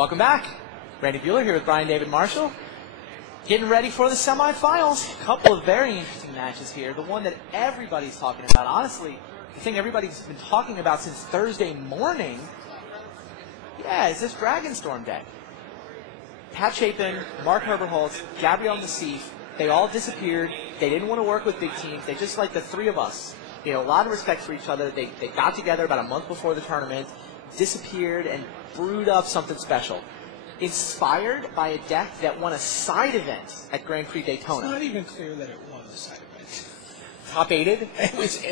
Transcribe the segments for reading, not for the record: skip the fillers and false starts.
Welcome back. Randy Buehler here with Brian David Marshall. Getting ready for the semifinals. A couple of very interesting matches here. The one that everybody's talking about, honestly, the thing everybody's been talking about since Thursday morning, is this Dragonstorm deck. Pat Chapin, Mark Herberholz, Gabriel Nassif, they all disappeared. They didn't want to work with big teams. They just like the three of us. A lot of respect for each other. They got together about a month before the tournament, disappeared, and brewed up something special. Inspired by a deck that won a side event at Grand Prix Daytona. It's not even clear that it won a side event. Top eighted? It was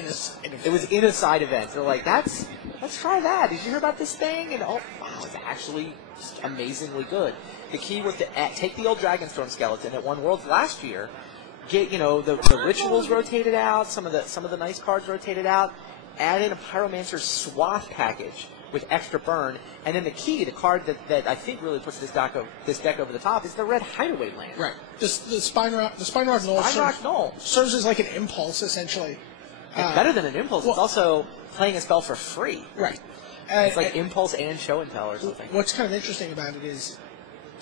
in a side event. They're like, let's try that. Did you hear about this thing? And wow, it's actually just amazingly good. The key was to take the old Dragonstorm skeleton that won Worlds last year, get the rituals rotated out, some of the nice cards rotated out, add in a Pyromancer Swath package with extra burn, and then the key, the card that I think really puts this deck over the top, is the red Hideaway land. Right. The Spinerock Knoll serves as like an impulse, essentially. It's better than an impulse. It's also playing a spell for free. Right. It's like impulse and show and tell or something. What's kind of interesting about it is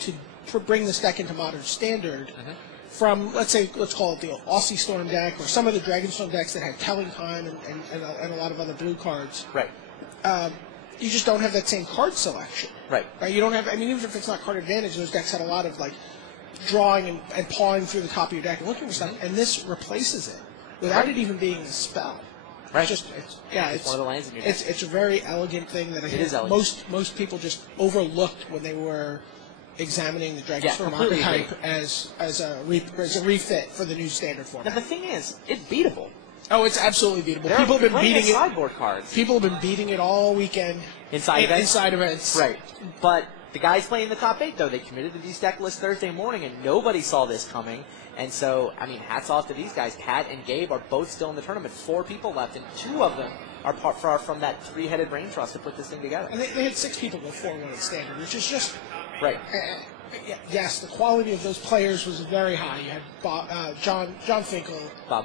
to bring this deck into Modern Standard from, let's call it the Aussie Storm deck or some of the Dragonstorm decks that had Telling Time and a lot of other blue cards. Right. You just don't have that same card selection. Right. You don't have, even if it's not card advantage, those decks had a lot of, drawing and pawing through the top of your deck and looking for stuff, and this replaces it without it even being a spell. Right. It's one of the lands in your deck. It's a very elegant thing that I think most people just overlooked when they were examining the Dragonstorm archetype as a refit for the new standard format. Now the thing is, it's beatable. Oh, it's absolutely beatable. People have been beating it. Sideboard cards. People have been beating it all weekend. Inside events. Right. But the guys playing the top 8, though, they committed to these deck lists Thursday morning, and nobody saw this coming. And so, hats off to these guys. Pat and Gabe are both still in the tournament. 4 people left, and 2 of them are from that 3-headed brain trust to put this thing together. And they had 6 people go 4-1 at standard, which is just... Right. Yes, the quality of those players was very high. You had John Finkel,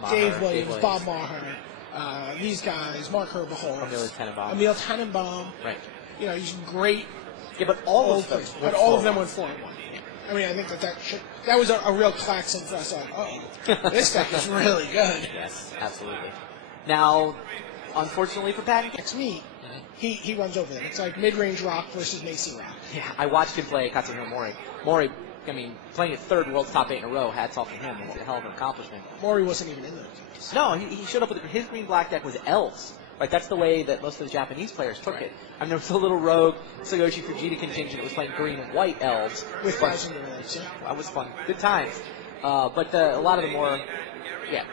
Dave Williams, Bob Maher, these guys, Mark Herberholz, Emil Tannenbaum. Right. He's great. Yeah, but all of them went 4-1. I think that was a real klaxon for us. This deck is really good. Yes, absolutely. Now, unfortunately for Pat, it's me. He runs over them. It's like mid-range rock versus Macy rock. Yeah, I watched him play Katsuhiro Mori. Mori, playing his 3rd World's top 8 in a row, hats off to him. It's a hell of an accomplishment. Mori wasn't even in those games. No, he showed up with his green-black deck was elves. Right, that's the way that most of the Japanese players took it. There was a little rogue Tsuyoshi Fujita contingent that was playing green and white elves. With 1,000 elves, yeah. That was fun. Good times. But a lot of the more,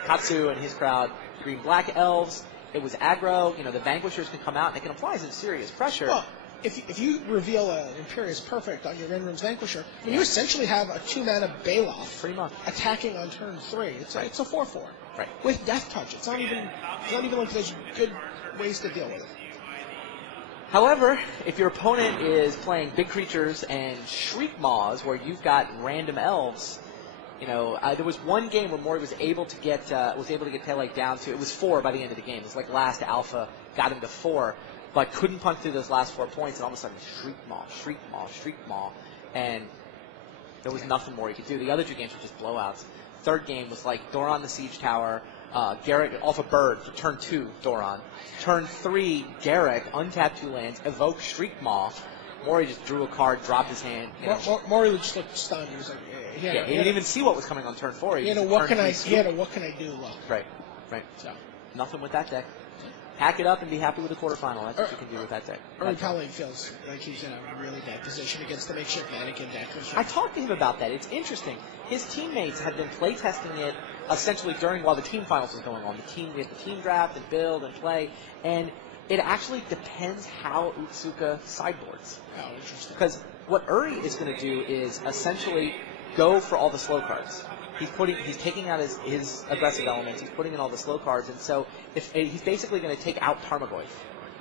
Katsu and his crowd, green-black elves. It was aggro. The Vanquishers can come out and they can apply some serious pressure. Well, if you reveal an Imperious Perfect on your Renrum's Vanquisher, you essentially have a 2-mana Baloth pretty much attacking on turn 3. It's a 4/4. Right. With Death Touch. It's not even like there's good ways to deal with it. However, if your opponent is playing big creatures and Shriek Maws, where you've got random elves, there was one game where Mori was able to get Pele down to, it was 4 by the end of the game. It was like last alpha got him to 4, but couldn't punch through those last 4 points, and all of a sudden Shriek Maw, and there was nothing more he could do. The other 2 games were just blowouts. 3rd game was like Doran the Siege Tower, Garrett off a bird for turn 2, Doran. Turn 3, Garrick, untap 2 lands, evoke Shriek Maw. Mori just drew a card, dropped his hand. Mori just looked stunned. He was like, he didn't even see what was coming on turn 4. He had a what can I do look. Right. So nothing with that deck. Hack it up and be happy with the quarterfinal. That's what you can do with that deck. He probably feels like he's in a really bad position against the makeshift mannequin deck. I talked to him about that. It's interesting. His teammates had been playtesting it essentially while the team finals was going on. We had the team draft and build and play, and it actually depends how Otsuka sideboards. Oh, interesting. Because what Uri is going to do is essentially go for all the slow cards. He's taking out his aggressive elements. He's putting in all the slow cards, and so he's basically going to take out Tarmogoyf.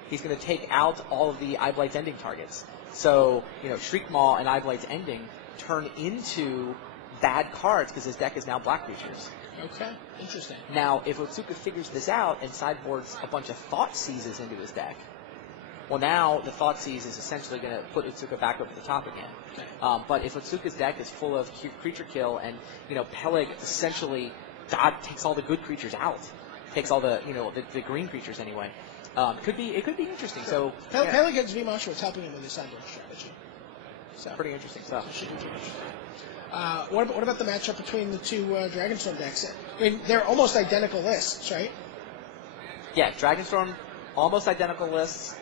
He's going to take out all of the Eye-Blight's ending targets. So Shriek Maw and Eye-Blight's ending turn into bad cards because his deck is now black creatures. Okay, interesting. Now, if Otsuka figures this out and sideboards a bunch of Thought Seizes into his deck, Well, now the Thoughtseize is essentially going to put Otsuka back over the top again. But if Otsuka's deck is full of creature kill and, Peleg essentially takes all the good creatures out, takes all the, the green creatures anyway, it could be interesting. So Peleg against VMAsh was helping him with his sideboard strategy. So pretty interesting stuff. What about the matchup between the two Dragonstorm decks? I mean, they're almost identical lists, right? Yeah, Dragonstorm, almost identical lists.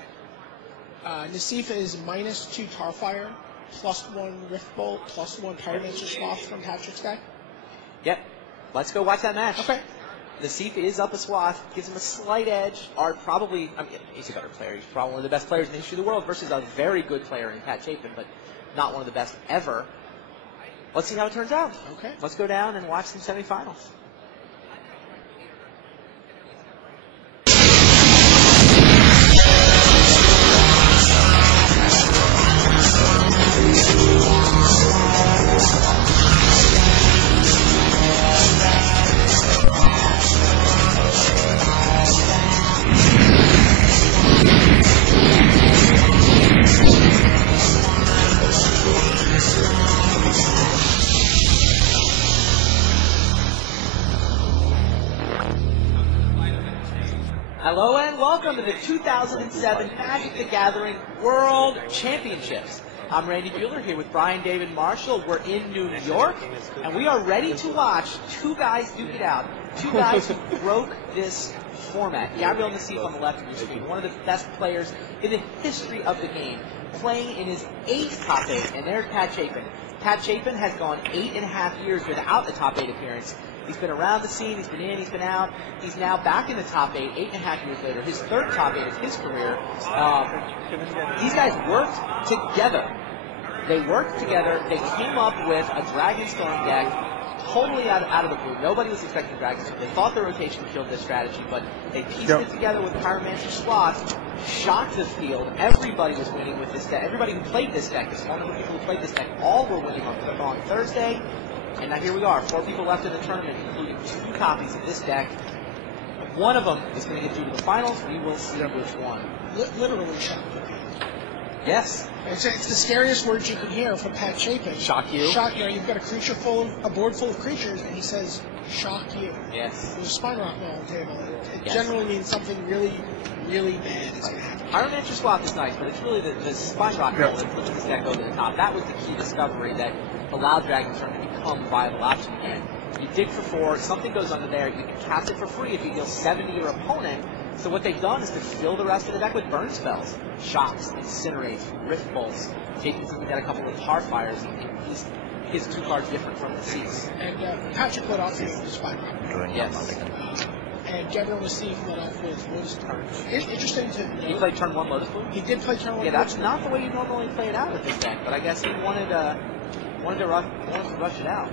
Nassif is -2 Tarfire, +1 Riftbolt, +1 Pyromancer Swath from Patrick's deck. Yep. Let's go watch that match. Okay. Nassif is up a Swath, gives him a slight edge. Art probably, he's a better player. He's probably one of the best players in the history of the world versus a very good player in Pat Chapin, but not one of the best ever. Let's see how it turns out. Okay. Let's go down and watch some semifinals. Hello and welcome to the 2007 Magic the Gathering World Championships. I'm Randy Buehler here with Brian David Marshall. We're in New York, and we are ready to watch two guys duke it out. Two guys who broke this format. Gabriel Nassif on the left of your screen, one of the best players in the history of the game, playing in his 8th top 8, and there's Pat Chapin. Pat Chapin has gone 8.5 years without a top 8 appearance. He's been around the scene, he's been in, he's been out. He's now back in the top 8, 8.5 years later. His 3rd top 8 of his career. These guys worked together. They worked together. They came up with a Dragonstorm deck totally out of the blue. Nobody was expecting Dragonstorm. They thought the rotation killed this strategy, but they pieced it together with Pyromancer Swath, shocked the field. Everybody was winning with this deck. Everybody who played this deck, the small number of people who played this deck, all were winning on Thursday. And now here we are, 4 people left in the tournament, including 2 copies of this deck. One of them is going to get through to the finals. We will see which one. Literally shocked. Yes. It's the scariest words you can hear from Pat Chapin. Shock you. Shock you. You've got a board full of creatures, and he says, shock you. Yes. There's a spine rock on the table. It generally means something really, really bad is going to happen. Pyromancer Swath is nice, but it's really the spine rock that puts this deck over the top. That was the key discovery that allowed Dragonstorm to become a viable option again. You dig for 4, something goes under there, you can cast it for free if you deal 7 to your opponent. So what they've done is to fill the rest of the deck with burn spells. Shocks, Incinerates, Rift Bolts. Chapin's even got a couple of Heartfires, and his 2 cards different from the seats. And Patrick led off with Spine Rock. Yes. And Gabriel Nassif led off with Lotus Bloom. Interesting to know. He played turn 1 Lotus Bloom? He did play turn 1. Yeah, that's not the way you normally play it out with this deck, but I guess he wanted to rush it out.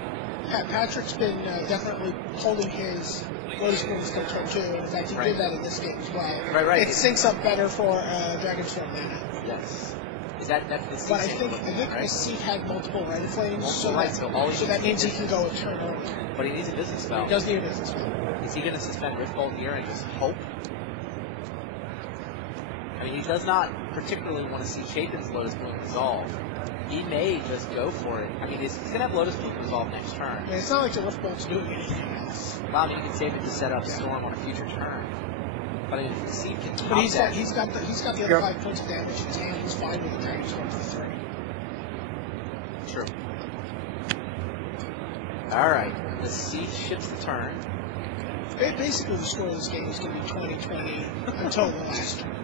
Patrick's been definitely holding his Lotus Bloom until turn 2. In fact, he did that in this game as well. Right. It syncs up better for Dragonstorm mana. Yes. Is that's the But I think Nassif had multiple Red Flames, so that means he can go a turn early. But he needs a business spell. He does need a business spell. Is he going to suspend Riftbolt here and just hope? I mean, he does not particularly want to see Chapin's Lotus Bloom resolve. He may just go for it. I mean, he's going to have Lotus Bloom resolve next turn. Yeah, it's not like the Riftbolt's doing anything else. Well, I mean, you can save it to set up Storm on a future turn. But I mean, if Nassif can top But that. he's got the other 5 points of damage in his hand. He's fine with the Dragonstorm for 3. True. Alright, Nassif ships the turn. Basically, the score of this game is going to be 20-20 until the last turn.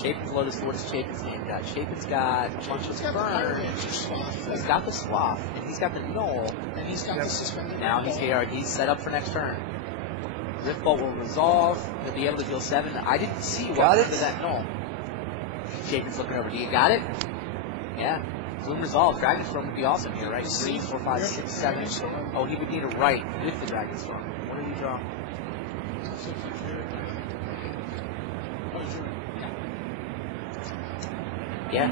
Chapin's Lotus, what does Chapin's name got? Chapin's got a bunch of burn. He's got the Swath, and he's got the Knoll. And he's got the suspended. Now he's here. He's set up for next turn. Riftbolt will resolve. He'll be able to deal 7. I didn't see what happened to that Knoll. Chapin's looking over. Do you got it? Yeah. Bloom resolved. Dragonstorm would be awesome here, right? 3, 4, 5, 6, 7. Oh, he would need a right with the Dragonstorm. What did he draw? Yeah.